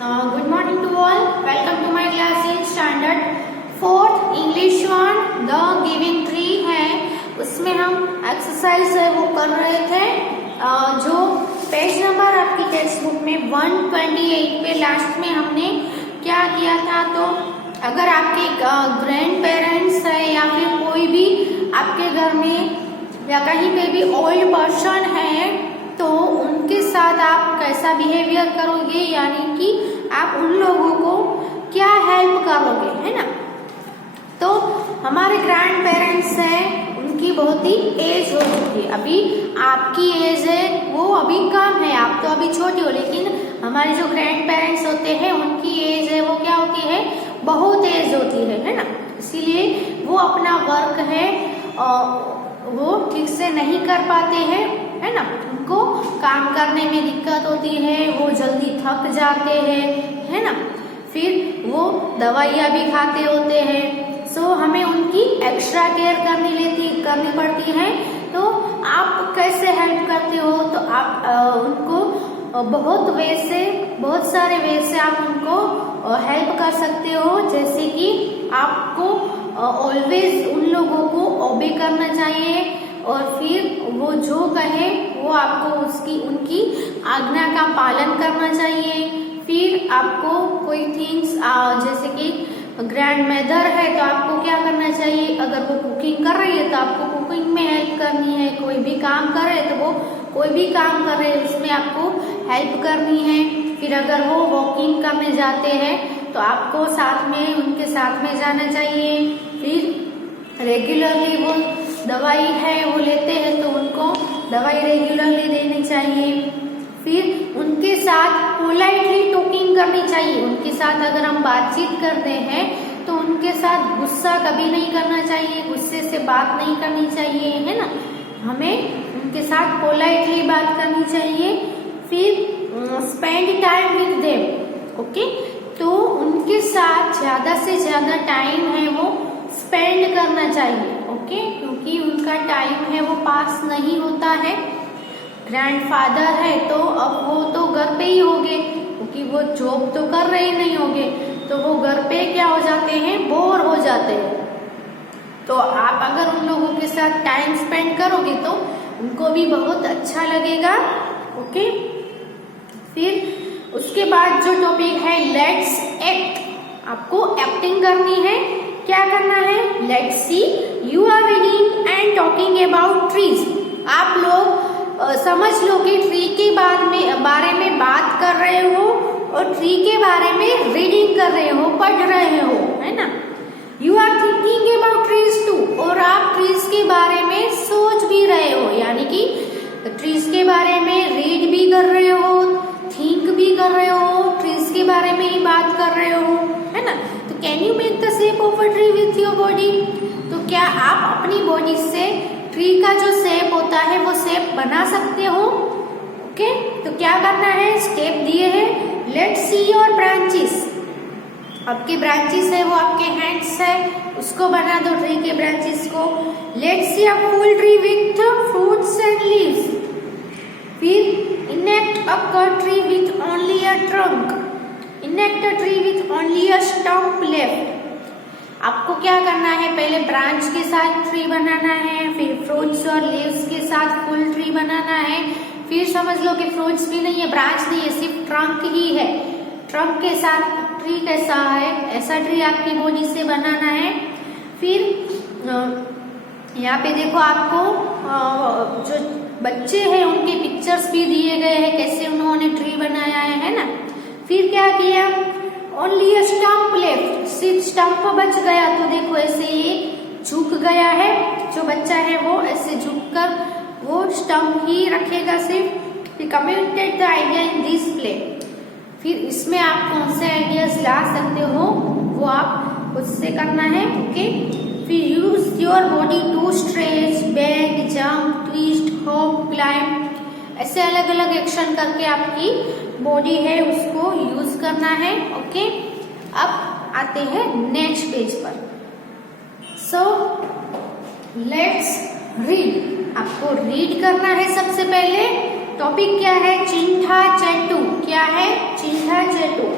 Good morning to all. Welcome to my class in standard 4th English 1. The giving tree है उसमें हम exercise है वो कर रहे थे जो पेज नंबर आपकी टेक्स्ट बुक में 128 पे लास्ट में हमने क्या किया था। तो अगर आपके ग्रैंड पेरेंट्स है या फिर कोई भी आपके घर में या कहीं पे भी ओल्ड पर्सन है तो उनके साथ आप कैसा बिहेवियर करोगे, यानी कि आप उन लोगों को क्या हेल्प करोगे, है ना। तो हमारे ग्रैंड पेरेंट्स हैं, उनकी बहुत ही एज हो चुकी है, अभी आपकी एज है वो अभी कम है, आप तो अभी छोटी हो, लेकिन हमारे जो ग्रैंड पेरेंट्स होते हैं उनकी एज है वो क्या होती है, बहुत एज होती है ना। इसीलिए वो अपना वर्क है वो ठीक से नहीं कर पाते हैं, है ना। उनको काम करने में दिक्कत होती है, वो जल्दी थक जाते हैं, है ना। फिर वो दवाइयाँ भी खाते होते हैं। सो हमें उनकी एक्स्ट्रा केयर करनी पड़ती है। तो आप कैसे हेल्प करते हो, तो आप उनको बहुत सारे वे से आप उनको हेल्प कर सकते हो। जैसे कि आपको ऑलवेज उन लोगों को ओबे करना चाहिए और फिर वो जो कहे वो आपको उनकी आज्ञा का पालन करना चाहिए। फिर आपको कोई थिंग्स जैसे कि ग्रैंड मदर है तो आपको क्या करना चाहिए, अगर वो कुकिंग कर रही है तो आपको कुकिंग में हेल्प करनी है, कोई भी काम कर रहे तो वो कोई भी काम कर रहे हैं उसमें आपको हेल्प करनी है। फिर अगर वो वॉकिंग करने जाते हैं तो आपको साथ में उनके साथ में जाना चाहिए। फिर रेगुलरली वो दवाई है वो लेते हैं तो उनको दवाई रेगुलरली देनी चाहिए। फिर उनके साथ पोलाइटली टॉकिंग करनी चाहिए। उनके साथ अगर हम बातचीत करते हैं तो उनके साथ गुस्सा कभी नहीं करना चाहिए, गुस्से से बात नहीं करनी चाहिए, है ना। हमें उनके साथ पोलाइटली बात करनी चाहिए। फिर spend time with them, okay. तो उनके साथ ज्यादा से ज्यादा टाइम है वो स्पेंड करना चाहिए, ओके, क्योंकि उनका टाइम है वो पास नहीं होता है। ग्रैंडफादर है तो अब वो तो घर पे ही होंगे, क्योंकि वो जॉब तो कर रहे नहीं होंगे, तो वो घर पे क्या हो जाते हैं, बोर हो जाते हैं। तो आप अगर उन लोगों के साथ टाइम स्पेंड करोगे तो उनको भी बहुत अच्छा लगेगा, ओके। फिर उसके बाद जो टॉपिक है लेट्स एक्ट, आपको एक्टिंग करनी है। क्या करना है, let's see you are reading and talking about trees. आप लोग समझ लो कि ट्री के बारे में बात कर रहे हो और ट्री के बारे में रीडिंग कर रहे हो, पढ़ रहे हो, है ना। You are thinking about trees too, और आप ट्रीज के बारे में सोच भी रहे हो, यानी कि ट्रीज के बारे में रीड भी कर रहे हो, थिंक भी कर रहे हो, ट्रीज के बारे में ही बात कर रहे हो, है ना। तो can you make the shape of a tree with your body, तो क्या आप अपनी बॉडी से ट्री का जो शेप होता है वो शेप बना सकते हो, ओके। तो क्या करना है, स्टेप दिए हैं, लेट्स सी योर ब्रांचेस। आपके ब्रांचेस है वो आपके हैंड्स है, उसको बना दो ट्री के ब्रांचेस को। Let's see a full tree with fruits and leaves. फिर enact a tree with only a trunk, enact a tree with only a stump left. आपको क्या करना है, पहले ब्रांच के साथ ट्री बनाना है, फिर फ्रूट्स और लीव्स के साथ फुल ट्री बनाना है। फिर समझ लो कि फ्रूट्स भी नहीं है, ब्रांच नहीं है, सिर्फ ट्रंक ही है। ट्रंक के साथ ट्री कैसा है, ऐसा ट्री आपकी बॉडी से बनाना है। फिर यहाँ पे देखो आपको जो बच्चे हैं उनके पिक्चर्स भी दिए गए हैं, कैसे उन्होंने ट्री बनाया है ना। फिर क्या किया, ओनली अ स्टम्प लेफ्ट, सिर्फ स्टम्प बच गया, तो देखो ऐसे ये झुक गया है, जो बच्चा है वो ऐसे झुककर वो स्टम्प ही रखेगा सिर्फ। फिर communicate the idea in this play. फिर इसमें आप कौन से आइडियाज ला सकते हो वो आप उससे करना है, ओके। फिर use your body to stretch, bend, jump, twist, hop, climb, ऐसे अलग अलग एक्शन करके आपकी बॉडी है उसको यूज करना है, ओके। अब आते हैं नेक्स्ट पेज पर। सो लेट्स रीड, आपको रीड करना है। सबसे पहले टॉपिक क्या है, चिंठा चैटू, क्या है, चिंठा चेटू।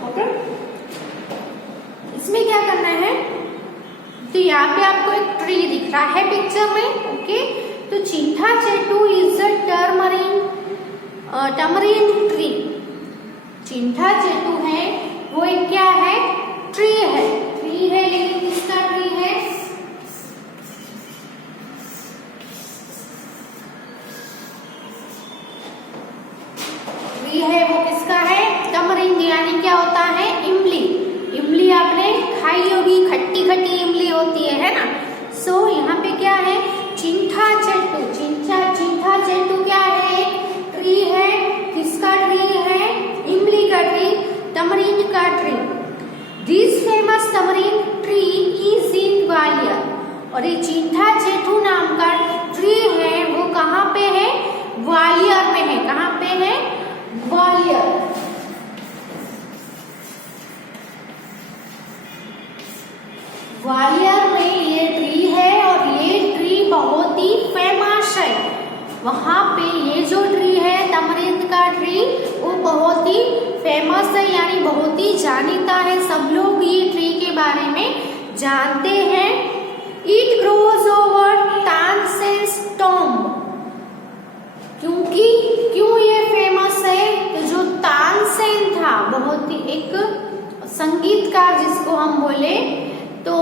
ओके, इसमें क्या करना है, तो यहाँ पे आपको एक ट्री दिख रहा है पिक्चर में। ओके, तो चिंठा चेटू इज अ टमरिन ट्री। चिंठा चेटू है वो एक क्या है, ट्री है। ट्री है, लेकिन किसका ट्री है, ट्री है वो किसका है, टमरिन, यानी क्या होता है, इमली। इमली आपने खाई होगी, खट्टी खट्टी इमली होती है ना। सो यहाँ पे क्या है, चिंठा चेटू। चिंठा चेटू क्या है, ट्री है। किसका ट्री है, इमली का ट्री, टमरिन का tree. This famous tamarind tree is in Gwalior. और ये चिंठा चेटू नाम का ट्री है वो कहाँ पे है, ग्वालियर में है। कहाँ पे है, ग्वालियर। ग्वालियर में ये ट्री है और ये ट्री बहुत ही फेमस है। वहां पे ये जो ट्री है तमरिंद का ट्री, वो बहुत ही फेमस है, यानी बहुत ही जानीता है। सब लोग ये ट्री के बारे में जानते हैं। It grows over Tansen's tomb. क्यों ये फेमस है, तो जो तानसेन था, बहुत ही एक संगीतकार जिसको हम बोले, तो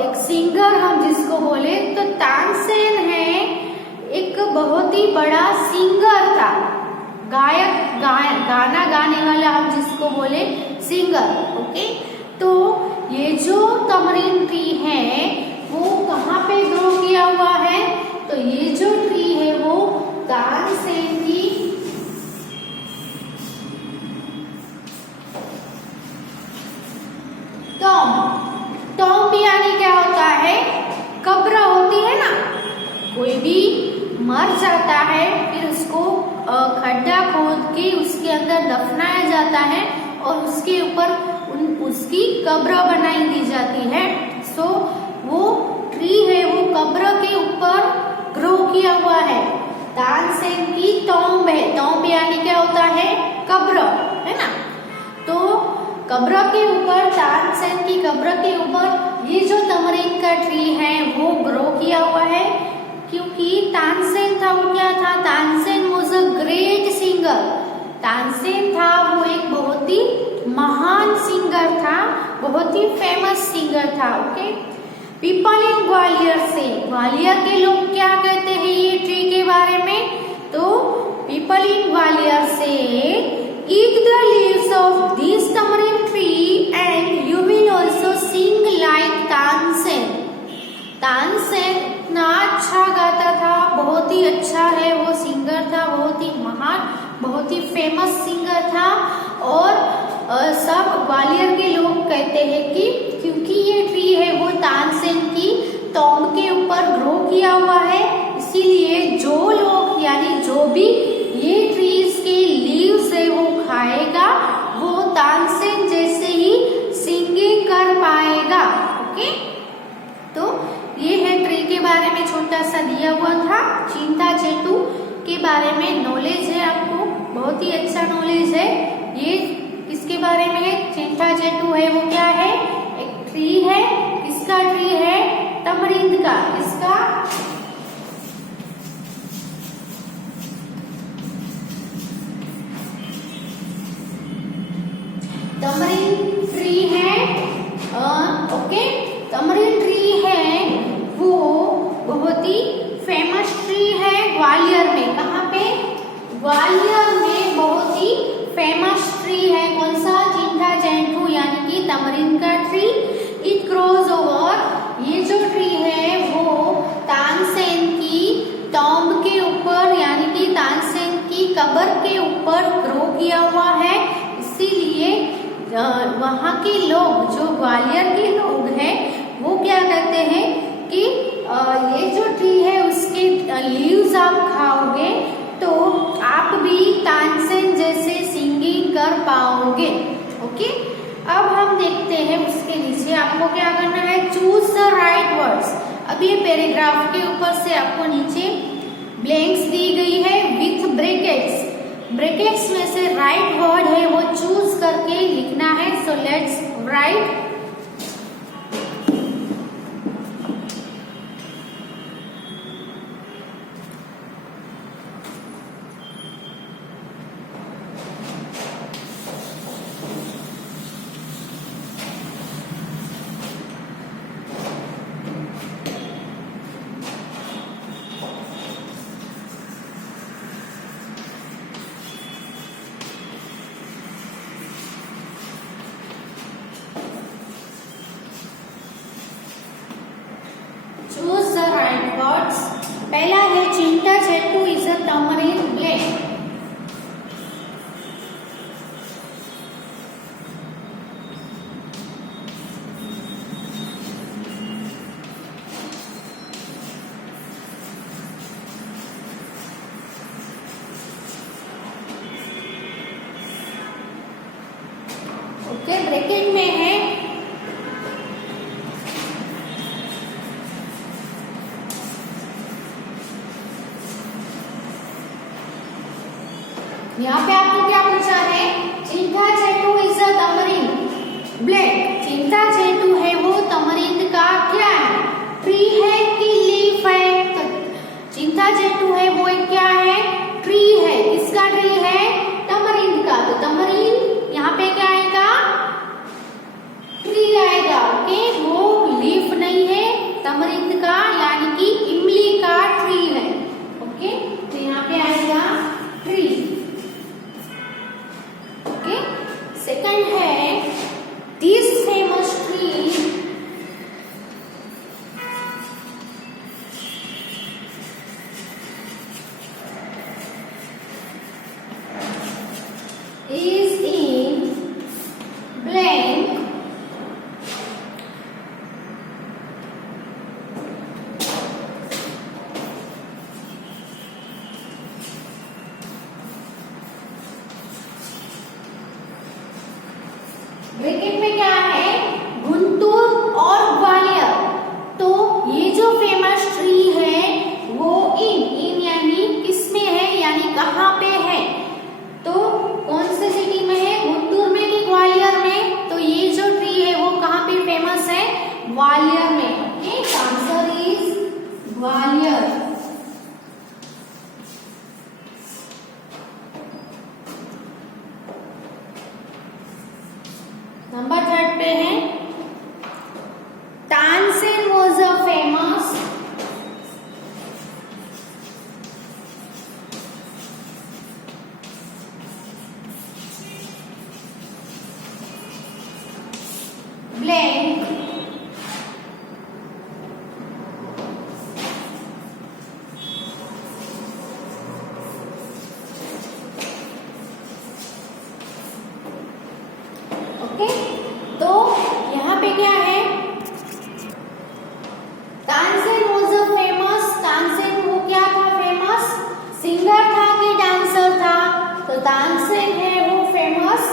एक सिंगर हम जिसको बोले, तो तानसेन है एक बहुत ही बड़ा सिंगर था, गाना गाने वाला हम जिसको बोले सिंगर। ओके, तो ये जो तमरिन ट्री है वो कहाँ पे ग्रो किया हुआ है, तो ये जो ट्री है वो तानसेन की टॉम्ब यानी क्या होता है, कब्र होती है ना। कोई भी मर जाता है, फिर उसको खड्डा खोद के उसके अंदर दफनाया जाता है और उसके ऊपर उसकी कब्र बनाई दी जाती है। सो वो ट्री है वो कब्र के ऊपर ग्रो किया हुआ है। तानसेन की टॉम्ब है। टॉम्ब यानी क्या होता है, कब्र, है ना। तो कब्र के ऊपर, तानसेन की कब्र के ऊपर ये जो तमरिन का ट्री है वो ग्रो किया हुआ है। क्योंकि तानसेन था वो क्या था, Tansen was a great singer. Tansen था वो एक बहुत ही महान सिंगर था, बहुत ही फेमस सिंगर था। ओके, पीपल इन ग्वालियर से, ग्वालियर के लोग क्या कहते हैं ये ट्री के बारे में, तो पीपल इन ग्वालियर से eat the leaves of this tamarind tree and you will also sing like Tansen. Tansen इतना अच्छा गाता था, बहुत ही अच्छा है वो सिंगर था, बहुत ही महान, बहुत ही फेमस सिंगर था। और सब ग्वालियर के लोग कहते हैं कि क्योंकि ये ट्री है वो तानसेन की टॉम्ब के ऊपर ग्रो किया हुआ है, इसीलिए जो लोग यानी जो भी ये ट्रीज के लीव्स है वो खाएगा वो तानसेन जैसे ही सिंगिंग कर पाएगा। ओके, तो ये है ट्री के बारे में छोटा सा दिया हुआ था। चिंता चेटू के बारे में नॉलेज है आपको, बहुत ही अच्छा नॉलेज है। ये किसके बारे में है, चिंता चेटू है वो क्या है, एक ट्री है। किसका ट्री है, तमरिंद का। किसका, तमरिंद ट्री है। ओके, तमरिंद ट्री है वो बहुत ही फेमस ट्री है ग्वालियर में। कहाँ पे, ग्वालियर में बहुत ही फेमस ट्री है। कौन सा, चिंता चेटू यानी कि तमरिंद का ट्री। इट ग्रोज ओवर, ये जो ट्री है वो तानसेन की टॉम्ब के ऊपर यानी कि तानसेन की कब्र के ऊपर ग्रो किया हुआ है। इसीलिए वहाँ के लोग, जो ग्वालियर के लोग हैं, वो क्या कहते हैं कि ये जो ट्री है उसके लीव्स आप खाओगे तो आप भी तानसेन जैसे सिंगिंग कर पाओगे। ओके, अब हम देखते हैं उसके नीचे आपको क्या करना है, चूज द राइट वर्ड्स। अब ये पैराग्राफ के ऊपर से आपको नीचे ब्लैंक्स दी गई है विथ ब्रैकेट्स। ब्रैकेट्स में से राइट वर्ड है वो चूज करके लिखना है। So let's write. Choose the right words. पहला है चिंता चेट्टू is a tamarind black. Okay, bracket में है यहाँ पे आपको क्या पूछा है, चिंता चेटू इज अ तमरिंद ब्लैक। चिंता चेटू है वो तमरिंद का क्या है, ट्री है कि लीफ है। तो चिंता चेटू है वो एक क्या है, ट्री है। किसका ट्री है, तमरिंद का। तो तमरिंद यहाँ पे क्या आएगा, ट्री आएगा। ओके, वो लीफ नहीं है, तमरिंद का यानी कि इमली का ट्री है। ओके, तो यहाँ पे आएगा ट्री। सेकंड है this famous tree is in blank bracket में क्या है, गुंटूर और ग्वालियर। तो ये जो फेमस ट्री है वो इन यानी किसमें है, यानी कहाँ पे है। तो कौन से सिटी में है, गुंटूर में कि ग्वालियर में। तो ये जो ट्री है वो कहाँ पे फेमस है, ग्वालियर में। Okay, answer is Gwalior. Number 3 पे है Tansen was a famous blank okay. तो यहाँ पे क्या है, Tansen was a famous. Tansen वो क्या था, फेमस सिंगर था कि डांसर था। तो तानसेन है वो फेमस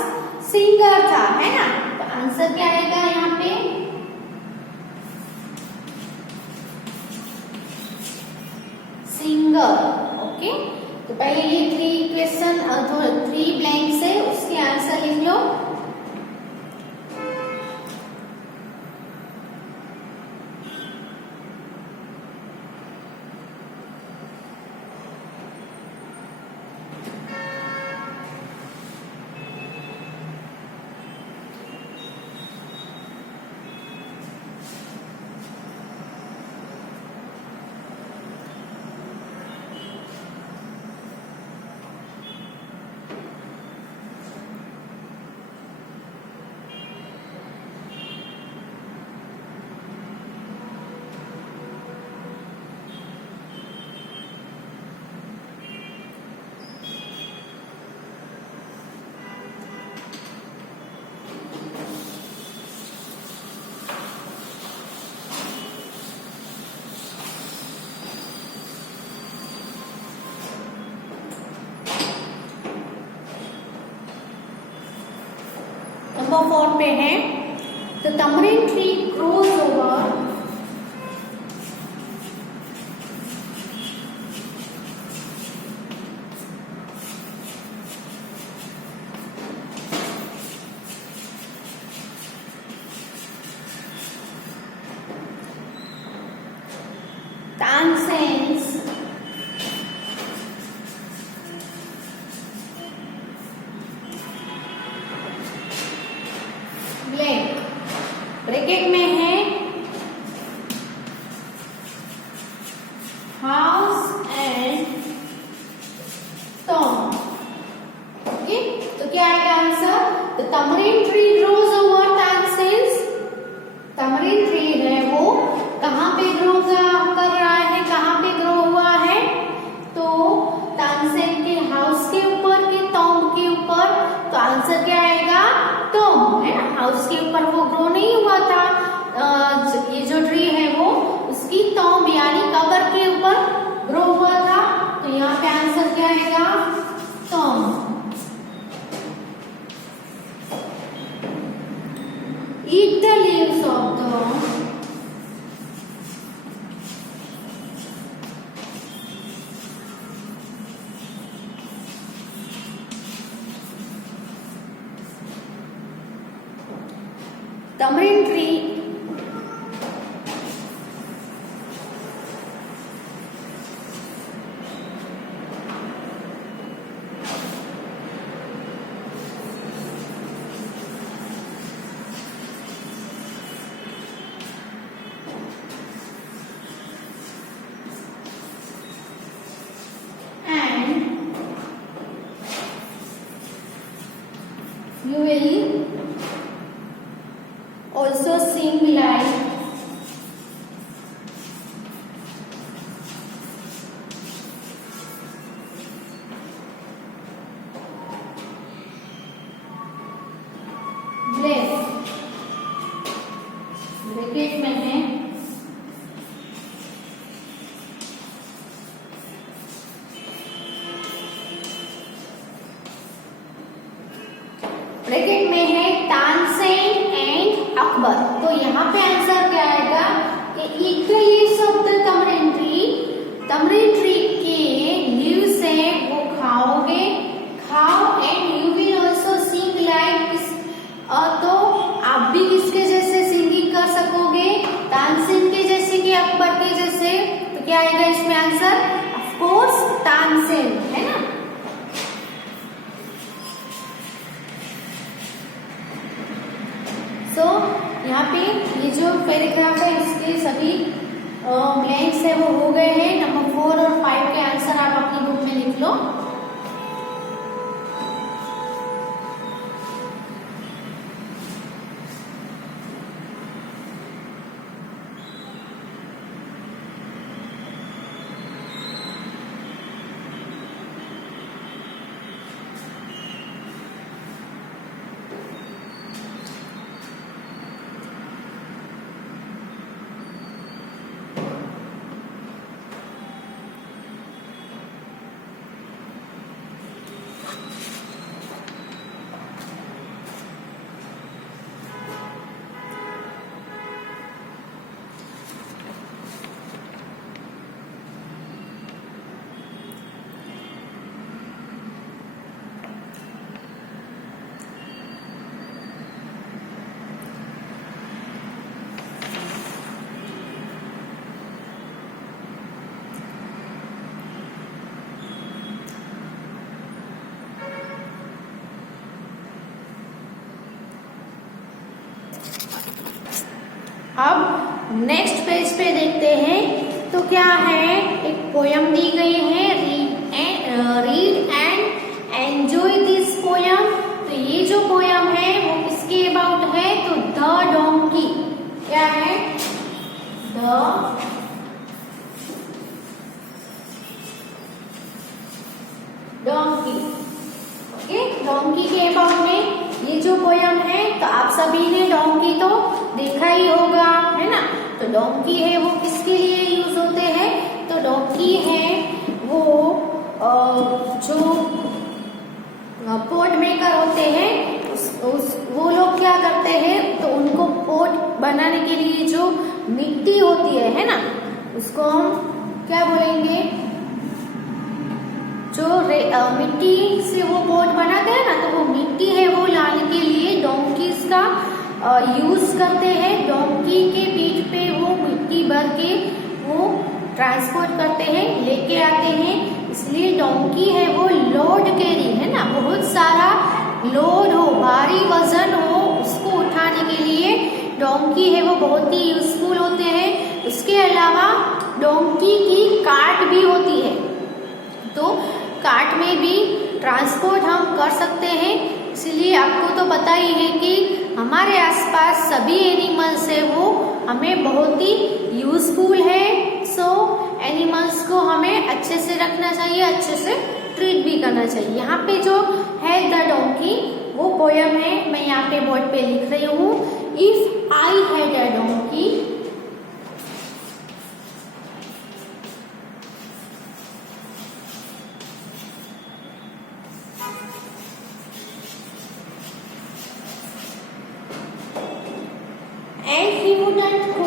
सिंगर था, है ना। तो आंसर क्या आएगा यहाँ पे, सिंगर। ओके, तो पहले ये 3 क्वेश्चन 3 ब्लैंक्स है, उसके आंसर लिख लो। नंबर 4 पे है the tamarind tree grows over Tanzanians blank bracket में है हाउस एंड टॉम। ओके, तो क्या आएगा answer? The tamarind tree grows over Tanzanians। tamarind tree है वो कहाँ पे ग्रो कर रहा है, कहाँ पे ग्रो हुआ है? तो तानसेन के हाउस के ऊपर के टॉम के ऊपर। तो आंसर क्या आएगा? टॉम है ना, हाउस के ऊपर वो ग्रो नहीं हुआ था। ये जो ट्री है वो उसकी टॉम यानी कवर के ऊपर ग्रो हुआ था। तो यहाँ पे आंसर क्या आएगा? Tom. Eat the leaves of the tamarind tree and you will also sing like bless। Bracket में है ब्रैकेट में है तानसेन एंड अकबर। तो यहाँ पे आंसर क्या आएगा कि eat the leaves of the tamarind tree। tamarind tree के leaves है वो खाओगे, खाओ and you will also sing like. तो आप भी किसके जैसे सिंगिंग कर सकोगे? तानसेन के जैसे कि अकबर के जैसे। तो क्या आएगा इसमें आंसर? ऑफ कोर्स तानसेन है ना। तो यहाँ पे ये जो पैराग्राफ है इसके सभी ब्लैंक्स है वो हो गए हैं। नंबर 4 और 5 के आंसर आप अपनी बुक में लिख लो। अब नेक्स्ट पेज पे देखते हैं। तो क्या है, एक पोयम दी गई है, read and enjoy this poem. तो ये जो पोयम है वो किसके अबाउट है? तो द डोंकी। क्या है? The donkey. ओके, डोंकी के अबाउट में ये जो पोयम है। तो आप सभी ने डोंकी तो देखा ही होगा, है ना। तो डोंकी है वो किसके लिए यूज होते हैं? तो डोंकी है वो जो पोट मेकर होते हैं वो लोग बनाने के लिए जो मिट्टी होती है ना, उसको हम क्या बोलेंगे, जो मिट्टी से वो बोट बनाते हैं ना, तो वो मिट्टी है वो लाने के लिए डोंकीज का यूज करते हैं। डोंकी के पीठ पे वो मिट्टी भर के वो ट्रांसपोर्ट करते हैं, लेके आते हैं। इसलिए डोंकी है वो लोड कैरी है ना, बहुत सारा लोड हो, भारी वजन हो, उसको उठाने के लिए डोंकी है वो बहुत ही यूजफुल होते हैं। उसके अलावा डोंकी की कार्ट भी होती है, तो कार्ट में भी ट्रांसपोर्ट हम कर सकते हैं। इसलिए आपको तो पता ही है कि हमारे आसपास सभी एनिमल्स है वो हमें बहुत ही यूजफुल है। सो एनिमल्स को हमें अच्छे से रखना चाहिए, अच्छे से ट्रीट भी करना चाहिए। यहाँ पे जो है द डोंकी, वो पोयम है, मैं यहाँ पे बोर्ड पे लिख रही हूँ। If I had a donkey, and he wouldn't go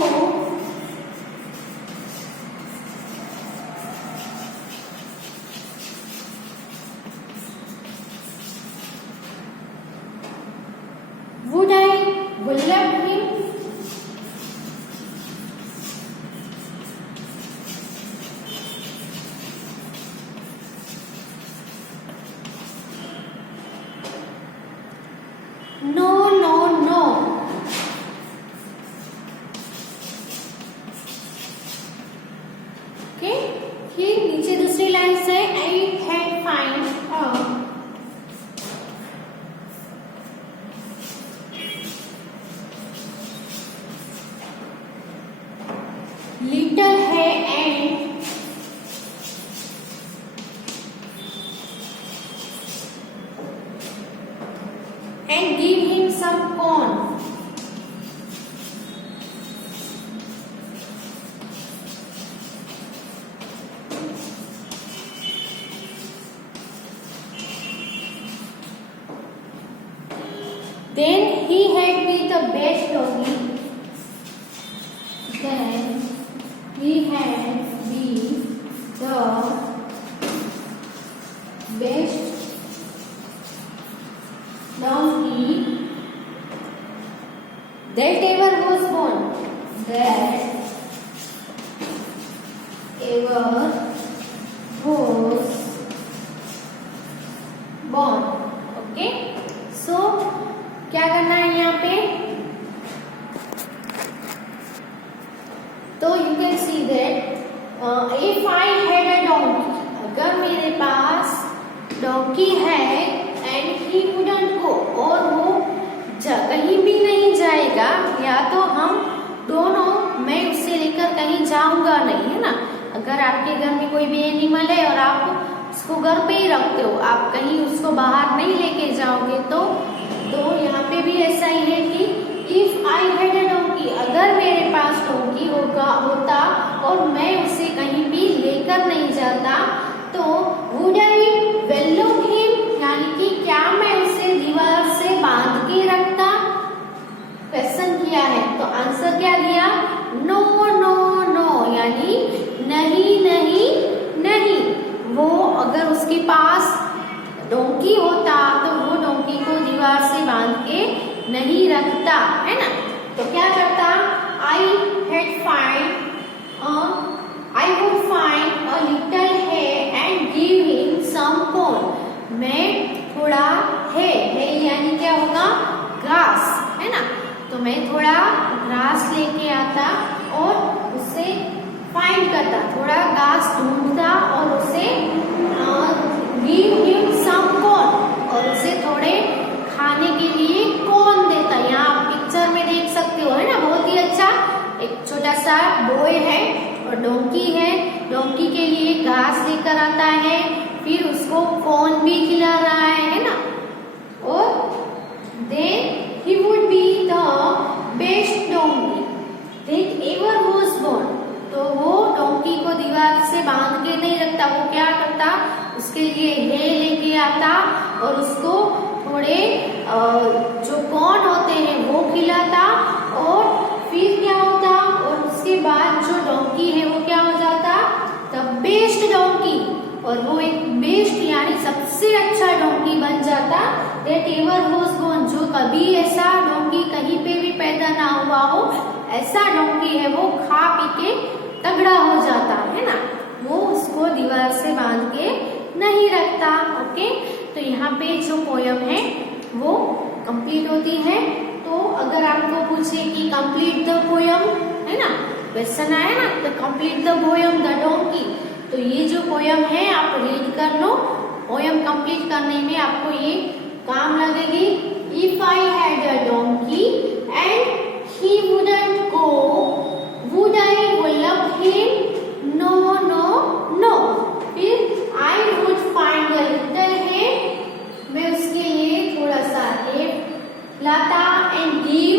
would I love him? No, no, no. Okay, फिर नीचे दूसरी लाइन से आई हैड फाइंड लिटिल है and give him some corn. Then he had be the best doggy. Then he had be the best donkey that ever was born. That ever was born. Okay. So क्या करना है यहाँ पे, तो you can see that if I had a donkey, अगर मेरे पास donkey है, and he wouldn't गो, और वो कहीं भी नहीं जाएगा, या तो हम दोनों, मैं उससे लेकर कहीं जाऊंगा नहीं, है ना। अगर आपके घर में कोई भी एनिमल है और आप उसको घर पे ही रखते हो, आप कहीं उसको बाहर नहीं लेके जाओगे, तो यहाँ पे भी ऐसा ही है कि if I had a donkey, अगर मेरे पास डोंकी होता और मैं उसे कहीं भी लेकर नहीं जाता, तो वुड आई वेलकम हिम, यानी कि क्या मैं उसे दीवार से बांध के रखता, क्वेश्चन किया है। तो आंसर क्या दिया, नो नो नो, यानी नहीं नहीं नहीं। वो अगर उसके पास डोंकी होता तो वो डोंकी को दीवार से बांध के नहीं रखता, है ना। तो क्या करता, I would find a little hay and give him some corn. मैं थोड़ा है यानी क्या होगा, घास, है ना। तो मैं थोड़ा घास लेके आता और उसे फाइंड करता, थोड़ा घास ढूंढता और उसे गिव हिम सम कॉर्न, और उसे थोड़े खाने के लिए कॉर्न देता। यहाँ आप पिक्चर में देख सकते हो, है ना, बहुत ही अच्छा। एक छोटा सा बॉय है और डोंकी है, डोंकी के लिए घास लेकर आता है, फिर उसको कॉर्न भी खिला रहा है ना। और then he would be the best donkey that ever was born. तो वो डोंकी को दीवार से बांध के नहीं रखता, वो क्या करता, उसके लिए है लेके आता और उसको थोड़े जो कॉर्न होते हैं वो खिलाता, और that ever was born, जो कभी ऐसा डोंकी कहीं पे भी पैदा ना हुआ हो, ऐसा डोंकी है वो खा पी के तगड़ा हो जाता है ना, वो उसको दीवार से बांध के नहीं रखता। ओके, तो यहाँ पे जो पोयम है वो कंप्लीट होती है। तो अगर आपको पूछे कि कंप्लीट द पोयम, है ना, क्वेश्चन आया ना, तो complete the poem the donkey, तो ये जो पोयम है आप रीड कर लो। पोयम कंप्लीट करने में आपको ये काम लगेगी। If I had a donkey and he wouldn't go, would I wallop him? No no no. फिर I would find a little hay, मैं उसके लिए थोड़ा सा है लाता and give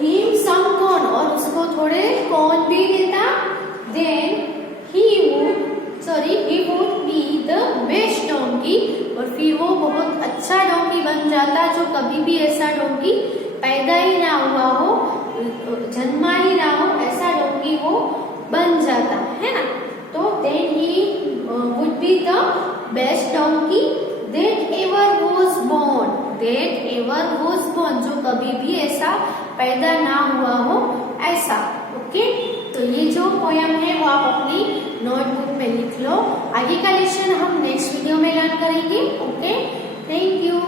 him some corn, और उसको थोड़े कॉर्न भी देता। Then he would be the best donkey, और फिर वो बहुत अच्छा डोंकी बन जाता, जो कभी भी ऐसा डोंकी पैदा ही ना हुआ हो, जन्मा ही ना हो, ऐसा डोंकी वो बन जाता है ना। तो then he would be the best donkey that ever was born, that ever was born, जो कभी भी ऐसा पैदा ना हुआ हो ऐसा। ओके, तो ये जो पोयम है वो आप अपनी नोटबुक में लिख लो। आगे का लेसन हम नेक्स्ट वीडियो में लर्न करेंगे। Okay, thank you.